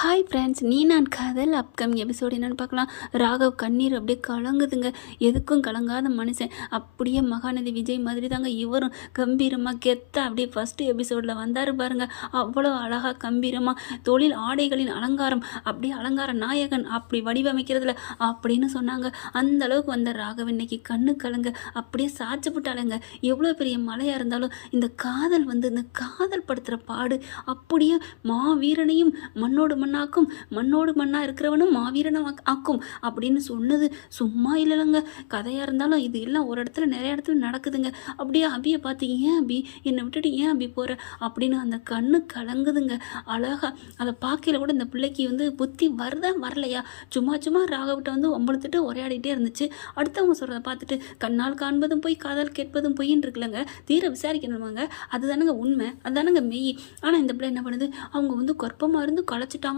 Hi friends, நீ நான் காதல் அப்கமிங் எபிசோடு என்னென்னு பார்க்கலாம். ராகவ் கண்ணீர் அப்படியே கலங்குதுங்க. எதுக்கும் கலங்காத மனுஷன். அப்படியே மகாநதி விஜய் மாதிரி தாங்க இவரும் கம்பீரமாக கெத்தாக அப்படியே ஃபஸ்ட்டு எபிசோடில் வந்தார் பாருங்க. அவ்வளோ அழகாக கம்பீரமாக தொழில் ஆடைகளின் அலங்காரம், அப்படியே அலங்கார நாயகன் அப்படி வடிவமைக்கிறதுல அப்படின்னு சொன்னாங்க. அந்த அளவுக்கு வந்த ராகவ் இன்னைக்கு கண்ணு கலங்க அப்படியே சாச்சப்பட்டாலங்க. எவ்வளோ பெரிய மழையாக இருந்தாலும் இந்த காதல் இந்த காதல் படுத்துகிற பாடு அப்படியே மாவீரனையும் மண்ணோடு மண்ணாக்கும், மண்ணோடு மண்ணா இருக்கிறவனும் மாவீரனை ஆக்கும் அப்படின்னு சொன்னது சும்மா இல்லைங்க. கதையாக இருந்தாலும் இது எல்லாம் ஒரு இடத்துல நிறைய இடத்துல நடக்குதுங்க. அப்படியே அபியை பார்த்து, ஏன் அபி என்னை விட்டுட்டு ஏன் அபி போகிற அப்படின்னு அந்த கண்ணு கலங்குதுங்க. அழகா அதை பார்க்கல கூட இந்த பிள்ளைக்கு புத்தி வருதா வரலையா, சும்மா சும்மா ராகவிட்ட ஒம்பளுத்துட்டு உரையாடிட்டே இருந்துச்சு. அடுத்தவங்க சொல்கிறத பார்த்துட்டு கண்ணால் காண்பதும் போய் காதல் கேட்பதும் பொய்ன்னு இருக்குல்லங்க. தீர விசாரிக்கணுமாங்க. அதுதானுங்க உண்மை, அதுதானுங்க மெய். ஆனால் இந்த பிள்ளை என்ன பண்ணுது, அவங்க கற்பமாக இருந்து களைச்சிட்டாங்களாம்.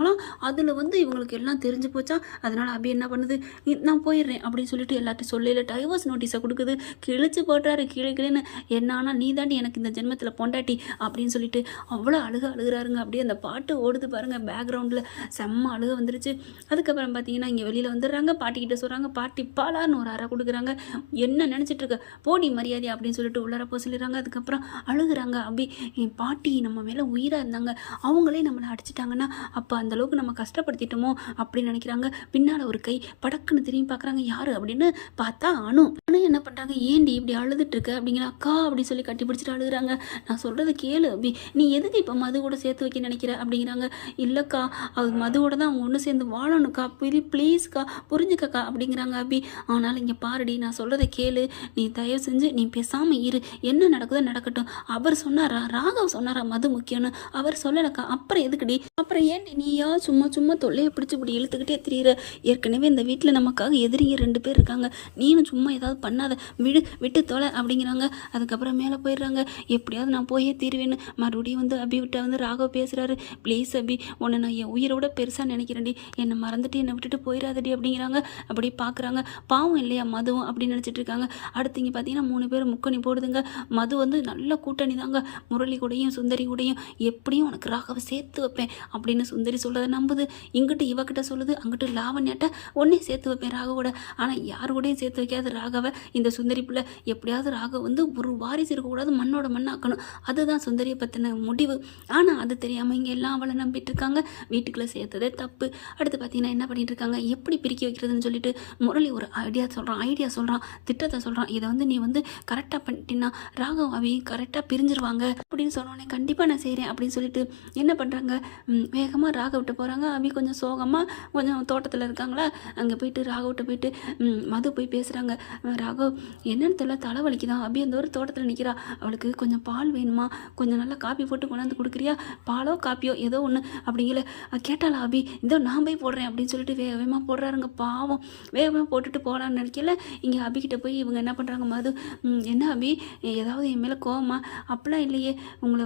அதில் இவங்களுக்கு எல்லாம் தெரிஞ்சு போச்சா. அதனால் அபி என்ன பண்ணுது, நான் போயிடுறேன் அப்படின்னு சொல்லிட்டு எல்லாத்தையும் சொல்லல டைவர்ஸ் நோட்டீஸை கொடுக்குது. கிழிச்சு போட்டாரு கீழே கீழேன்னு. என்ன ஆனால் நீ தாண்டி எனக்கு இந்த ஜென்மத்தில் பொண்டாட்டி அப்படின்னு சொல்லிட்டு அவ்வளோ அழுகிறாருங்க. அப்படியே அந்த பாட்டு ஓடுது பாருங்கள் பேக்ரவுண்டில். செம்ம அழுக வந்துருச்சு. அதுக்கப்புறம் பார்த்தீங்கன்னா இங்கே வெளியில் வந்துடுறாங்க. பாட்டிக்கிட்ட சொல்கிறாங்க, பாட்டி பாலான்னு ஒரு அறை கொடுக்குறாங்க. என்ன நினச்சிட்டு இருக்க, போடி மரியாதை அப்படின்னு சொல்லிட்டு உள்ளரப்போ சொல்லிடுறாங்க. அதுக்கப்புறம் அழுகுறாங்க. அபி, என் பாட்டி நம்ம மேலே உயிராக இருந்தாங்க, அவங்களே நம்மளை அடிச்சிட்டாங்கன்னா அப்போ அந்தளவுக்கு நம்ம கஷ்டப்படுத்திட்டோமோ அப்படின்னு நினைக்கிறாங்க. பின்னால் ஒரு கை படக்குன்னு திரும்பி பார்க்குறாங்க. யார் அப்படின்னு பார்த்தா அனு. என்ன பண்ணுறாங்க, ஏண்டி இப்படி அழுதுட்டு இருக்க அப்படிங்கிற அக்கா அப்படி சொல்லி கட்டி பிடிச்சிட்டு அழுகுறாங்க. நான் சொல்கிறது கேளு அபி, நீ எதுக்கு இப்போ மது கூட சேர்த்து வைக்க நினைக்கிற அப்படிங்கிறாங்க. இல்லைக்கா, அது மதுவோட தான் அவங்க ஒன்று சேர்ந்து வாழணுக்கா, ப்ளீஸ்க்கா புரிஞ்சுக்கக்கா அப்படிங்கிறாங்க அபி. ஆனாலும் இங்கே பாருடி, நான் சொல்கிறத கேளு, நீ தயவு செஞ்சு நீ பேசாமல் இரு, என்ன நடக்குதோ நடக்கட்டும். அவர் சொன்னாரா, ராகவ் சொன்னாரா மது முக்கியம்னு, அவர் சொல்லலக்கா, அப்புறம் எதுக்குடி, அப்புறம் ஏன்டி நீயா சும்மா சும்மா தொல்லையை பிடிச்சி இப்படி இழுத்துக்கிட்டே தெரியுற. ஏற்கனவே இந்த வீட்டில் நமக்காக எதிரிங்க 2 பேர் இருக்காங்க, நீனும் சும்மா ஏதாவது பண்ணாத, விட்டு தொலை அப்படிங்கிறாங்க. அதுக்கப்புறம் மேலே போயிடுறாங்க. எப்படியாவது நான் போயே தீருவேன்னு மறுபடியும் அபி விட்ட ராகவ் பேசுகிறாரு. ப்ளீஸ் அபி, உன்னை நான் என் உயிரோட பெருசாக நினைக்கிறேன்டி, என்னை மறந்துட்டு என்னை விட்டுட்டு போயிடாதடி அப்படிங்கிறாங்க. அப்படி பார்க்குறாங்க. பாவம் இல்லையா மதுவும் அப்படின்னு நினச்சிட்டு இருக்காங்க. அடுத்து இங்கே பார்த்தீங்கன்னா 3 பேர் முக்கணி போடுதுங்க. மது நல்ல கூட்டணி தாங்க. முரளி கூடையும் சுந்தரி கூடையும் எப்படியும் உனக்கு ராகவை சேர்த்து வைப்பேன் அப்படின்னு சுந்தரி சொல்கிறத நம்புது. இங்கிட்டு இவக்கிட்ட சொல்லுது, அங்கிட்டு லாவண்யாட்ட ஒன்னே சேர்த்து வைப்பேன் ராகவோட. ஆனால் யாரு கூடயும் சேர்த்து வைக்காது ராகவை. இந்த சுந்தரி பிள்ளை எப்படியாவது ராகவ் ஒரு வாரிசு இருக்கக்கூடாது, மண்ணோட மண்ணாக்கணும். அதுதான் சுந்தரியை பற்றின முடிவு. ஆனால் அது தெரியாமல் இங்கே எல்லாம் அவளை நம்பிட்டு இருக்காங்க. வீட்டுக்குள்ளே சேர்த்ததே தப்பு. அடுத்து பார்த்தீங்கன்னா என்ன பண்ணிட்டு இருக்காங்க, எப்படி பிரிக்க வைக்கிறதுன்னு சொல்லிட்டு முரளி ஒரு ஐடியா சொல்கிறான், திட்டத்தை சொல்கிறான். இதை நீ கரெக்டாக பண்ணிட்டீங்கன்னா ராகவ் அவி கரெக்டாக பிரிஞ்சிருவாங்க அப்படின்னு சொன்னோன்னே கண்டிப்பாக நான் செய்கிறேன் அப்படின்னு சொல்லிட்டு என்ன பண்ணுறாங்க, வேகமாக ராகவிட்ட போகிறாங்க. அபி கொஞ்சம் சோகமாக கொஞ்சம் தோட்டத்தில் இருக்காங்களா, அங்கே போயிட்டு ராகவிட்ட போயிட்டு மது போய் பேசுகிறாங்க. ராகவ் என்னன்னு தெரியல, தலைவலிக்குதான். அபி ஒரு தோட்டத்தில் நிற்கிறா, அவளுக்கு கொஞ்சம் பால் வேணுமா, கொஞ்சம் நல்லா காப்பி போட்டு கொண்டாந்து கொடுக்குறியா, பாலோ காப்பியோ ஏதோ ஒன்று அப்படிங்கிற கேட்டாலா அபி, நான் போய் போடுறேன் அப்படின்னு சொல்லிட்டு வேகமாக போடுறாருங்க. பாவம், வேகமாக போட்டுட்டு போகலான்னு நினைக்கல. இங்கே அபிக்கிட்ட போய் இவங்க என்ன பண்ணுறாங்க, மது, என்ன அபி ஏதாவது என் மேலே கோவமா, அப்படிலாம் இல்லையே, உங்களை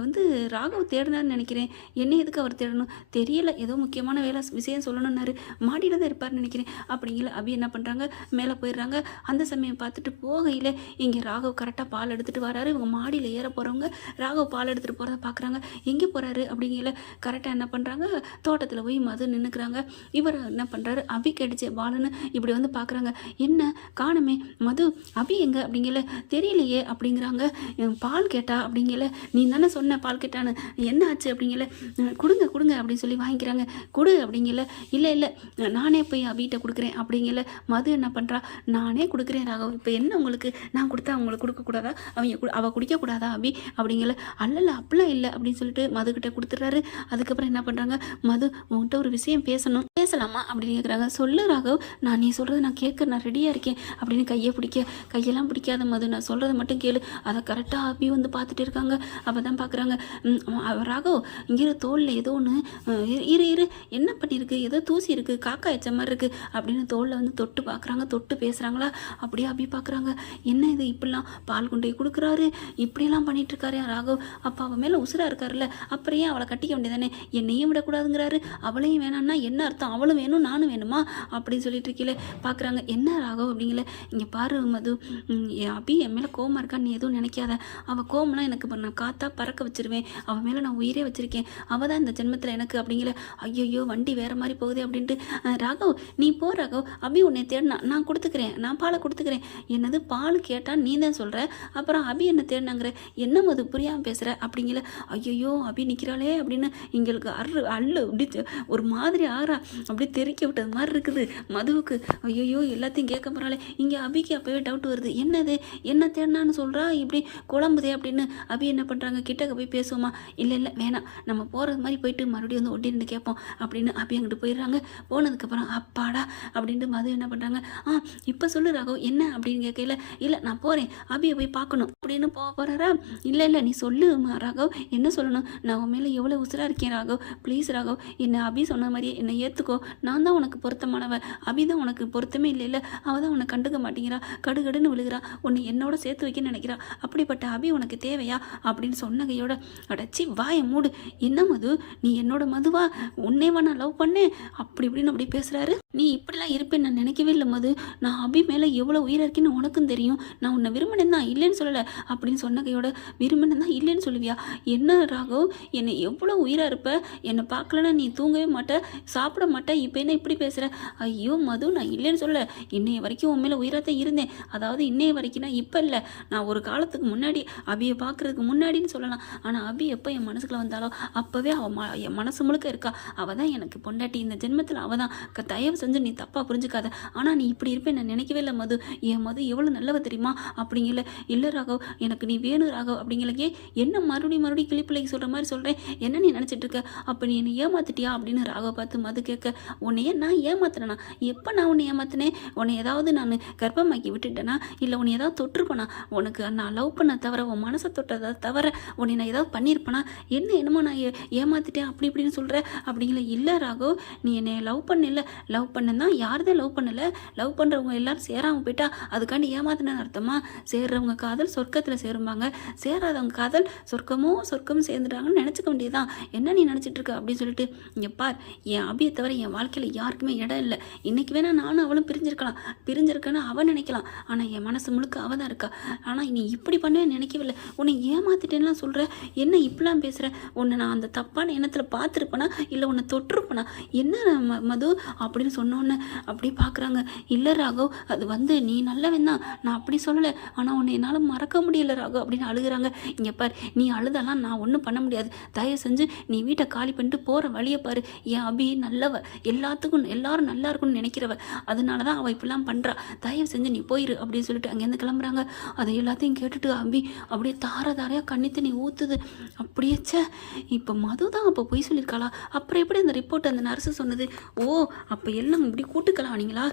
ராகவ் தேடினான்னு நினைக்கிறேன், என்ன எதுக்கு அவர் தேடணும் தெரியல, ஏதோ முக்கியமான விஷயம் சொல்லணும்னாரு, மாடியில் தான் இருப்பார்னு நினைக்கிறேன் அப்படிங்கிற. அபி என்ன பண்ணுறாங்க, மேலே போயிடுறாங்க. அந்த சமயம் பார்த்துட்டு போகையில் இங்கே ராகவ் கரெக்டாக பால் எடுத்துகிட்டு வராரு. இவங்க மாடியில் ஏற போகிறவங்க ராகவ் பால் எடுத்துகிட்டு போகிறத பார்க்குறாங்க. எங்கே போகிறாரு அப்படிங்கிற கரெக்டாக என்ன பண்ணுறாங்க, தோட்டத்தில் போய் மது நின்றுக்கிறாங்க. இவர் என்ன பண்ணுறாரு, அபி கடிச்ச பாலுன்னு இப்படி பார்க்குறாங்க. என்ன காணுமே மது, அபி எங்கே அப்படிங்கிற தெரியலையே அப்படிங்கிறாங்க. பால் கேட்டா அப்படிங்கிற, நீ தானே சொன்ன பால் கேட்டான்னு, என்ன ஆச்சு அப்படிங்கிற, கொடுங்க அப்படின்னு சொல்லி வாங்கிக்கிறாங்க. கொடு அப்படிங்கல. இல்லை நானே போய் அபிகிட்ட கொடுக்குறேன் அப்படிங்கல. மது என்ன பண்ணுறா, நானே கொடுக்குறேன் ராகவ், இப்போ என்ன உங்களுக்கு, நான் கொடுத்தா அவங்களுக்கு கொடுக்கக்கூடாதா, அவள் குடிக்கக்கூடாதா அபி அப்படிங்கல. அல்ல அப்படிலாம் இல்லை அப்படின்னு சொல்லிட்டு மதுக்கிட்ட கொடுத்துட்றாரு. அதுக்கப்புறம் என்ன பண்ணுறாங்க, மது உங்கள்கிட்ட ஒரு விஷயம் பேசலாமா அப்படின்னு கேட்குறாங்க. சொல்லு ராகவ், நீ சொல்கிறத நான் கேட்க நான் ரெடியாக இருக்கேன் அப்படின்னு கையெல்லாம் பிடிக்காத மது, நான் சொல்கிறத மட்டும் கேளு. அதை கரெக்டாக அபி பார்த்துட்டு இருக்காங்க. அப்போ தான் பார்க்குறாங்க, ராகவ் இங்கே தோலில் ஏதோ ஒன்று இரு என்ன பண்ணியிருக்கு, ஏதோ தூசி இருக்குது, காக்கா எச்ச மாதிரி இருக்குது அப்படின்னு தோலில் தொட்டு பார்க்குறாங்க. தொட்டு பேசுகிறாங்களா, அப்படியே அபி பார்க்குறாங்க. என்ன இது இப்படிலாம் பால் கொண்டு போய் கொடுக்குறாரு, இப்படியெல்லாம் பண்ணிகிட்ருக்காரு ராகவ், அப்போ அவள் மேலே உசுராக இருக்காருல்ல, அப்புறம் ஏன் அவளை கட்டிக்க வேண்டியதானே, என்னையும் விடக்கூடாதுங்கிறாரு, அவளையும் வேணான்னா என்ன அர்த்தம், அவளும் வேணும் நானும் வேணுமா அப்படின்னு சொல்லிட்டு இருக்கீங்களே. பார்க்குறாங்க, என்ன ராகவ் அப்படிங்கல. இங்கே பாரு மது, அபி என் மேலே கோவமாக இருக்கான்னு நீ எதுவும் நினைக்காத, அவள் கோவம்னா எனக்கு நான் காத்தா பறக்க வச்சிருவேன், அவள் மேலே நான் உயிரே வச்சுருக்கேன், அவள் தான் இந்த ஜென்மத்தில் எனக்கு அப்படிங்கிற. ஐயோ வண்டி வேறு மாதிரி போகுது அப்படின்ட்டு ராகவ் நீ போ ராகவ், அபி உன்னை தேடினா நான் கொடுத்துக்கிறேன், நான் பாலை கொடுத்துக்கிறேன். என்னது பால் கேட்டால் நீ தான் சொல்கிற, அப்புறம் அபி என்ன தேடினாங்கிற, என்ன மது புரியாமல் பேசுகிற அப்படிங்கிற. ஐயோ அபி நிற்கிறாளே அப்படின்னு எங்களுக்கு அல்லு அப்படி ஒரு மாதிரி ஆறா அப்படி தெறிக்க விட்டது மாதிரி இருக்குது மதுவுக்கு. ஐயோ எல்லாத்தையும் கேட்க போகிறாளே. இங்கே அபிக்கு அப்போவே டவுட் வருது, என்னது என்ன தேடினான்னு சொல்கிறா இப்படி குழம்புதே அப்படின்னு. அபி என்ன பண்ணுறாங்க, கிட்டக்க போய் பேசுவோமா, இல்லை இல்லை வேணாம் நம்ம போகிறது மாதிரி போயிட்டு மறுபடியும் வந்து ஒட்டின்னு கேட்போம் அப்படின்னு அபி அங்கிட்டு போயிடுறாங்க. போனதுக்கப்புறம் அப்பாடா அப்படின்ட்டு மது என்ன பண்ணுறாங்க, இப்போ சொல்லு ராகவ் என்ன அப்படின்னு கேட்கல. இல்லை நான் போகிறேன் அபியை போய் பார்க்கணும் அப்படின்னு போகிறாரா. இல்லை இல்லை நீ சொல்லு ராகவ், என்ன சொல்லணும், நான் உன் மேலே எவ்வளோ உசுராக இருக்கேன் ராகவ், ப்ளீஸ் ராகவ் என்னை அபி சொன்ன மாதிரியே என்னை ஏற்றுக்கோ, நான் தான் உனக்கு பொருத்தமானவ, அபி தான் உனக்கு பொருத்தமே இல்லை இல்லை, அவள் தான் உன்னை கண்டுக்க மாட்டேங்கிறா, கடுகடுன்னு விழுகிறா, உன்னை என்னோட சேர்த்து வைக்க நினைக்கிறா, அப்படிப்பட்ட அபி உனக்கு தேவையா அப்படின்னு சொன்ன கையோட அடைச்சி வாயை மூடு. என்ன மது நீ என்னோட மதுவா, உன்னேவா நான் லவ் பண்ணேன் அப்படி இப்படின்னு அப்படி பேசுகிறாரு. நீ இப்படிலாம் இருப்பேன்னு நான் நினைக்கவே இல்லை மது, நான் அபி மேலே எவ்வளோ உயிராக இருக்கேன்னு உனக்கும் தெரியும், நான் உன்னை விரும்பினேன் தான் இல்லைன்னு சொல்லலை அப்படின்னு சொன்ன கையோட விரும்பினேன் தான் இல்லைன்னு சொல்லுவியா, என்ன ராகவ் என்னை எவ்வளோ உயிராக இருப்ப, என்னை பார்க்கலன்னா நீ தூங்கவே மாட்ட, சாப்பிட மாட்டேன், இப்போ என்ன இப்படி பேசுகிற. ஐயோ மது நான் இல்லைன்னு சொல்லலை, இன்னைய வரைக்கும் உன் மேலே உயிராக தான் இருந்தேன், அதாவது இன்னைய வரைக்கும்னா இப்போ இல்லை, நான் ஒரு காலத்துக்கு முன்னாடி அபியை பார்க்குறதுக்கு முன்னாடின்னு சொல்லலாம். ஆனால் அபி எப்போ என் மனசுக்குள்ள வந்தாலோ அப்போவே என் மனசு முழுக்க இருக்கா, அவள் தான் எனக்கு பொண்டாட்டி, இந்த ஜென்மத்தில் அவள் தான், தயவு செஞ்சு நீ தப்பாக புரிஞ்சுக்காத, ஆனால் நீ இப்படி இருப்பேன் நான் நினைக்கவே இல்லை மது, என் மது எவ்வளோ நல்லவ தெரியுமா அப்படிங்கல. இல்லை ராகவ் எனக்கு நீ வேணும் ராகவ் அப்படிங்களே. என்ன மறுபடியும் கிளிப்பிள்ளைக்கு சொல்கிற மாதிரி சொல்கிறேன், என்ன நீ நினச்சிட்டு இருக்க, அப்போ நீ என்னை ஏமாத்திட்டியா அப்படின்னு ராகவ் பார்த்து மது கேட்க. உன்னையே நான் ஏமாத்துறேனா, எப்போ நான் உன்னை ஏமாத்தினேன், உன்னை ஏதாவது நான் கர்ப்பமாக்கி விட்டுட்டேனா, இல்லை உன்னை ஏதாவது தொட்டிருப்பேனா, உனக்கு நான் லவ் பண்ண தவிர உன் மனசை தொட்டதை தவிர உன்னை நான் ஏதாவது பண்ணியிருப்பேனா, என்னமோ நான் ஏமாத்திட்டேன் அப்படி இப்படின்னு சொல்கிற அப்படிங்கள. இல்லை ராகவ் நீ என்னை லவ் பண்ணல, லவ் பண்ணனா யார் தான் லவ் பண்ணலை, லவ் பண்ணுறவங்க எல்லாரும் சேராமல் போயிட்டா அதுக்காண்டி ஏமாத்தினு அர்த்தமா, சேர்றவங்க காதல் சொர்க்கத்தில் சேரும்பாங்க, சேராதவங்க காதல் சொர்க்கமும் சேர்ந்துட்டாங்கன்னு நினச்சிக்க வேண்டியதான், என்ன நீ நினச்சிட்டு இருக்க அப்படின்னு சொல்லிட்டு. இங்கே பார் என் அபியை தவிர என் வாழ்க்கையில் யாருக்குமே இடம் இல்லை, இன்றைக்கி வேணால் நானும் அவளும் பிரிஞ்சிருக்கேன்னு அவன் நினைக்கலாம், ஆனால் என் மனசு முழுக்க அவள் தான் இருக்கா, ஆனால் நீ இப்படி பண்ணவே நினைக்கவில்லை, உன்னை ஏமாத்திட்டேன்னா சொல்கிற, என்ன இப்படிலாம் பேசுகிற, உன்னை நான் அந்த தப்பான எண்ணத்தில் பார்த்துருப்பேனா இல்லை உன்னை தொட்டிருப்பேனா, என்ன மது அப்படின்னு சொன்னோன்னு அப்படி பார்க்குறாங்க. இல்லை ராகவ் அது வந்து நீ நல்லவன் தான், நான் அப்படி சொல்லலை, ஆனால் உன்னை என்னால் மறக்க முடியல ராகவ் அப்படின்னு அழுகிறாங்க. இங்கே பார் நீ அழுதெல்லாம் நான் ஒன்றும் பண்ண முடியாது, தயவு செஞ்சு நீ வீட்டை காலி பண்ணிட்டு போகிற வழியை பாரு, என் அபி நல்லவ, எல்லாரும் நல்லா இருக்கும்னு நினைக்கிறவ, அதனால தான் அவள் இப்படிலாம் பண்ணுறா, தயவு செஞ்சு நீ போயிரு அப்படின்னு சொல்லிட்டு அங்கேருந்து கிளம்புறாங்க. அதை எல்லாத்தையும் கேட்டுட்டு அபி அப்படியே தாரையாக கண்ணி தண்ணி ஊற்றுது. அப்படியே இப்போ மது தான் அப்போ பொய் சொல்லியிருக்காளா, அப்புறம் எப்படி அந்த ரிப்போர்ட் அந்த நர்ஸு சொன்னது, ஓ அப்போ எல்லாம் இப்படி கூட்டுக்கலாம் நீங்களா,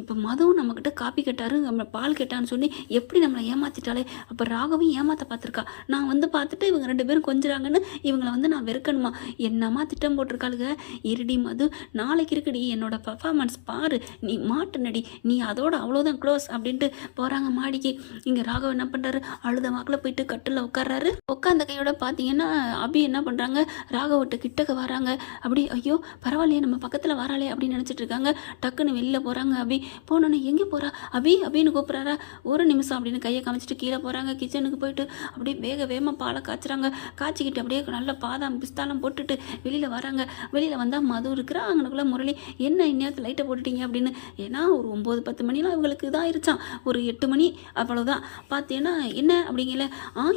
இப்போ மதுவும் நம்மக்கிட்ட காப்பி கேட்டாரு, நம்ம பால் கேட்டான்னு சொல்லி எப்படி நம்மளை ஏமாற்றிட்டாலே, அப்போ ராகவும் ஏமாற்ற பார்த்துருக்கா, நான் வந்து பார்த்துட்டு இவங்க 2 பேரும் கொஞ்சிறாங்கன்னு இவங்களை வந்து நான் வெறுக்கணுமா, என்னம்மா திட்டம் போட்டிருக்காளுங்க. இருடி மது நாளைக்கு இருக்குடி என்னோட பர்ஃபார்மன்ஸ் பாரு, நீ மாட்டுனடி, நீ அதோட அவ்வளோதான் க்ளோஸ் அப்படின்ட்டு போகிறாங்க மாடிக்கு. இங்கே ராகவ் என்ன பண்ணுறாரு, அழுத வாக்கில் போயிட்டு கட்டில் உட்கார்றாரு. உட்காந்த கையோட பார்த்தீங்கன்னா அபி என்ன பண்ணுறாங்க, ராகவிட்ட கிட்டக்க வராங்க. அப்படி ஐயோ பரவாயில்லையே நம்ம பக்கத்தில் வராளே அப்படின்னு நினச்சிட்டு இருக்காங்க. டக்குன்னு வெளியில் போகிறாங்க. அபி போனோன்னே எங்கே போகிறா, அபின்னு கூப்பிட்றாரா, ஒரு நிமிஷம் அப்படின்னு கையை காமிச்சிட்டு கீழே போகிறாங்க. கிச்சனுக்கு போயிட்டு அப்படியே வேகமாக பாலை காய்ச்சுறாங்க. காய்ச்சிக்கிட்டு அப்படியே நல்ல பாதாம் பிஸ்தாலம் போட்டுட்டு வெளியில் வராங்க. வெளியில் வந்தால் மது இருக்கிறா. அங்கனுக்குள்ளே முரளி என்ன இந்நேரத்தில் லைட்டை போட்டுட்டீங்க அப்படின்னு, ஏன்னா ஒரு 9-10 மணிலாம் இவங்களுக்கு இதாகிருச்சான், ஒரு 8 மணி அவ்வளோதான். பார்த்தீங்கன்னா என்ன அப்படிங்கல,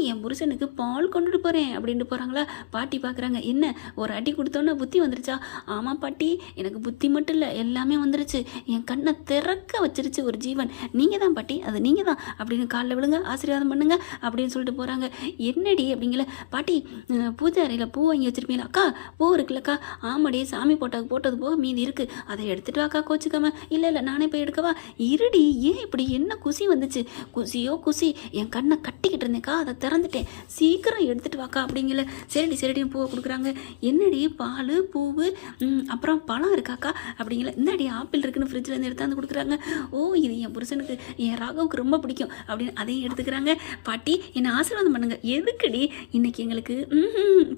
என் புருஷனுக்கு பால் கொண்டுட்டு போகிறேன் அப்படின்ட்டு போகிறாங்களா. பாட்டி பார்க்குறாங்க, என்ன ஒரு அடி கொடுத்தோன்னே புத்தி வந்துருச்சா, ஆமாம் பாட்டி எனக்கு புத்தி மட்டும் இல்லை எல்லாமே வந்துருச்சு, என் கண்ணை திறக்க வச்சிருச்சு ஒரு ஜீவன், நீங்கள் தான் பாட்டி, அது நீங்கள் தான் அப்படின்னு காலில் விழுங்க ஆசீர்வாதம் பண்ணுங்க அப்படின்னு சொல்லிட்டு போகிறாங்க. என்னடி அப்படிங்கல, பாட்டி பூஜை அறையில் பூ வாங்கி வச்சிருப்பீங்களா, அக்கா பூ இருக்குல்லக்கா, ஆமாடி சாமி போட்டது போக மீதி இருக்குது, அதை எடுத்துகிட்டு வாக்கா கோச்சிக்காம, இல்லை நானே போய் எடுக்கவா, இருடி ஏன் இப்படி என்ன குசி வந்துச்சு, குசி என் கண்ணை கட்டிக்கிட்டு இருந்தேக்கா அதை திறந்துட்டேன், சீக்கிரம் எடுத்துகிட்டு வாக்கா அப்படிங்கல. சரிடி பூவை கொடுக்குறாங்க. என்னடி பால் பூவு அப்புறம் பழம் இருக்காக்கா அப்படிங்கல, இந்தாடி ஆப்பிள் இருக்குன்னு ஃப்ரிட்ஜில் எடுத்தாந்து கொடுக்குறாங்க. ஓ இது என் புருஷனுக்கு என் ராகவுக்கு ரொம்ப பிடிக்கும் அப்படின்னு அதையும் எடுத்துக்கிறாங்க. பாட்டி என்னை ஆசீர்வாதம் பண்ணுங்க, எதுக்குடி இன்னைக்கு எங்களுக்கு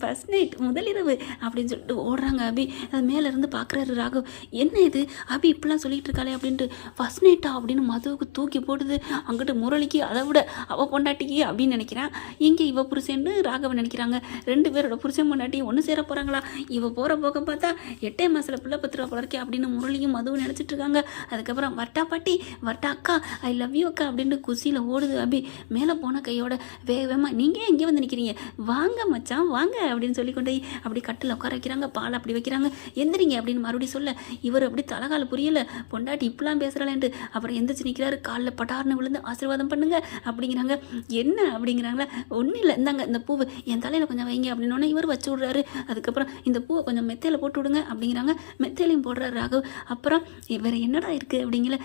ஃபர்ஸ்ட் நைட் முதலிரவு அப்படின்னு சொல்லிட்டு ஓடுறாங்க. அபி அது மேலேருந்து பார்க்குறாரு ராகவ், என்ன இது அபி இப்படிலாம் சொல்லிட்டு இருக்காளே அப்படின்ட்டு, ஃபர்ஸ்ட் நைட்டா அப்படின்னு மதுவுக்கு தூக்கி போடுது. அங்கிட்டு முரளிக்கு அதை விட அவள் பொண்டாட்டிக்கு அப்படின்னு நினைக்கிறான், இங்கே இவ புருஷன்னு ராகவன் நினைக்கிறாங்க. 2 பேரோட புருஷன் பொண்டாட்டி ஒன்று சேர போகிறாங்களா இவ போகிற போக்க பார்த்தா 8 மாதத்தில் பிள்ளை பத்திரா போலருக்கே அப்படின்னு முரளியும் அதுவும் நினச்சிட்டு இருக்காங்க. அதுக்கப்புறம் வட்டா பாட்டி வட்டா அக்கா ஐ லவ் யூ அக்கா அப்படின்னு குசியில் ஓடுது அபி. மேலே போன கையோட வேகமாக நீங்கள் எங்கே வந்து நிற்கிறீங்க, வாங்க மச்சான் வாங்க அப்படின்னு சொல்லி கொண்டு அப்படி கட்டில் உட்கார வைக்கிறாங்க. பால் அப்படி வைக்கிறாங்க. எந்திரிங்க அப்படின்னு மறுபடியும் சொல்ல இவர் அப்படி தலைகால புரியலை. பொண்டாட்டி இப்படிலாம் பேசுகிறாளேன்ட்டு அப்புறம் எந்திரிச்சு நிற்கிறாரு. காலில் பட்டார்னு விழுந்து ஆசீர்வாதம் பண்ணுங்க அப்படிங்கிறாங்க. என்ன அப்படிங்கிறாங்களா, ஒன்றும் இல்லை இந்தாங்க இந்த பூவு என் தலையில் கொஞ்சம் வைங்க அப்படின்னோடனே இவர் வச்சு விட்றாரு. அதுக்கப்புறம் இந்த பூவை கொஞ்சம் மெத்தையில் போட்டு விடுங்க அப்படிங்கிறாங்க. மெத்தையிலையும் போடுறாரு ராகவ். அப்புறம் வேறு என்னடா இருக்குது அப்படிங்கிற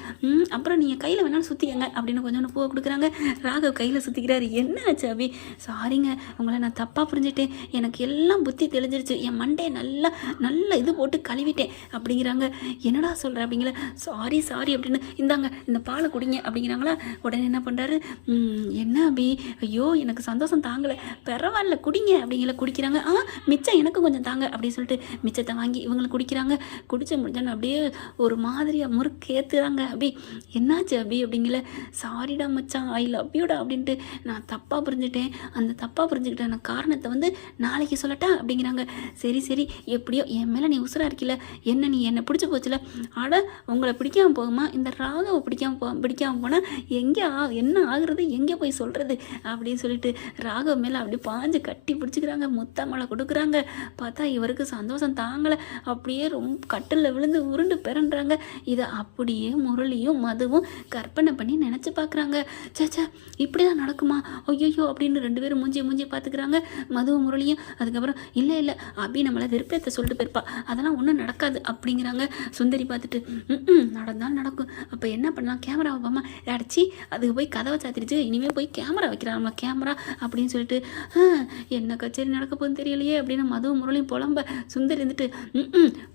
அப்புறம் நீங்கள் கையில் வேணாலும் சுற்றிக்கங்க அப்படின்னு கொஞ்சோண்டு பூவை கொடுக்குறாங்க. ராகவ் கையில் சுற்றிக்கிறாரு. என்ன ஆச்சு அபி, சாரிங்க உங்களை நான் தப்பாக புரிஞ்சுட்டேன், எனக்கு எல்லாம் புத்தி தெளிஞ்சிருச்சு, என் மண்டையை நல்லா நல்லா இது போட்டு கழுவிட்டேன் அப்படிங்கிறாங்க. என்னடா சொல்கிற அப்படிங்கிற சாரி சாரி அப்படின்னு இந்தாங்க இந்த பாலை குடிங்க அப்படிங்கிறாங்களா. உடனே என்ன பண்ணுறாரு, என்ன அபி, ஐயோ எனக்கு சந்தோஷம் தாங்கலை, பரவாயில்ல குடிங்க அப்படிங்கிற குடிக்கிறாங்க. மிச்சம் எனக்கும் கொஞ்சம் தாங்க அப்படின்னு சொல்லிட்டு மிச்சத்தை வாங்கி இவங்களை குடிக்கிறாங்க. குடிச்ச முடிஞ்சான்னு அப்படியே ஒரு மாதிரியாக முறுக்கு ஏற்றுறாங்க. அபி என்னாச்சு அபி அப்படிங்கிற சாரிடா மச்சான் ஐ லவ் யூடா அப்படின்ட்டு நான் தப்பாக புரிஞ்சுட்டேன், அந்த தப்பாக புரிஞ்சுக்கிட்டேன் காரணத்தை வந்து நாளைக்கு சொல்லட்டா அப்படிங்கிறாங்க. சரி சரி எப்படியோ என் மேலே நீ உசுராக இருக்கல, என்ன நீ என்னை பிடிச்சி போச்சுல, ஆட உங்களை பிடிக்காமல் போகுமா, இந்த ராகவை பிடிக்காமல் போனால் எங்கே என்ன ஆகுறது, எங்கே போய் சொல்கிறது அப்படின்னு சொல்லிட்டு ராகவ் மேலே அப்படியே பாஞ்சு கட்டி பிடிச்சிக்கிறாங்க. முத்தமலை கொடுக்குறாங்க. பார்த்தா இவருக்கு சந்தோஷம் தாங்கலை, அப்படியே ரொம்ப கட்டில் விழுந்து உருண்டு பிறன்றாங்க. இதை அப்படியே முரளியும் மதுவும் கற்பனை பண்ணி நினச்சி பார்க்குறாங்க. சேச்சா இப்படி தான் நடக்குமா, ஐயோ அப்படின்னு 2 பேரும் மூஞ்சி பார்த்துக்கிறாங்க. மதுவும் முரளியும். அதுக்கப்புறம் இல்லை இல்லை அபி நம்மளை வெறுப்பேற்ற சொல்லிட்டு போயிருப்பா, அதெல்லாம் ஒன்றும் நடக்காது அப்படிங்கிறாங்க. சுந்தரி பார்த்துட்டு நடந்தாலும் நடக்கும், அப்போ என்ன பண்ணலாம், கேமரா வைப்பாமா, அடிச்சு அதுக்கு போய் கதவை சாத்திடுச்சு, இனிமேல் போய் கேமரா வைக்கிறாங்க கேமரா அப்படின்னு சொல்லிட்டு என்ன கச்சேரி நடக்க போகுதுன்னு தெரியலையே அப்படின்னு மதுவும் முரளியும் புலம்ப. சுந்தரி இருந்துட்டு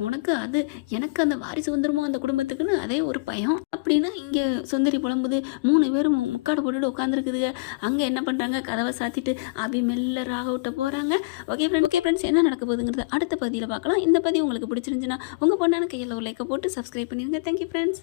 உனக்கு அது எனக்கு அந்த வாரிசு வந்துருமோ அந்த குடும்பத்துக்குன்னு அதே ஒரு பயம் அப்படின்னு இங்கே சுந்தரி புலம்புது. 3 பேரும் முக்காடு போட்டுட்டு உட்காந்துருக்குதுங்க. அங்கே என்ன பண்ணுறாங்க, கதவை சாத்திட்டு அபி மெல்ல ராகவிட்ட போகிறாங்க. ஓகே ஃப்ரெண்ட்ஸ் என்ன நடக்க போகுதுங்கிறத அடுத்த பதிவில் பார்க்கலாம். இந்த பதிவு உங்களுக்கு பிடிச்சிருந்துச்சுன்னா உங்கள் பொண்ணான கையில் ஒரு லைக்கை போட்டு சப்ஸ்கிரைப் பண்ணிடுங்க. Thank you friends.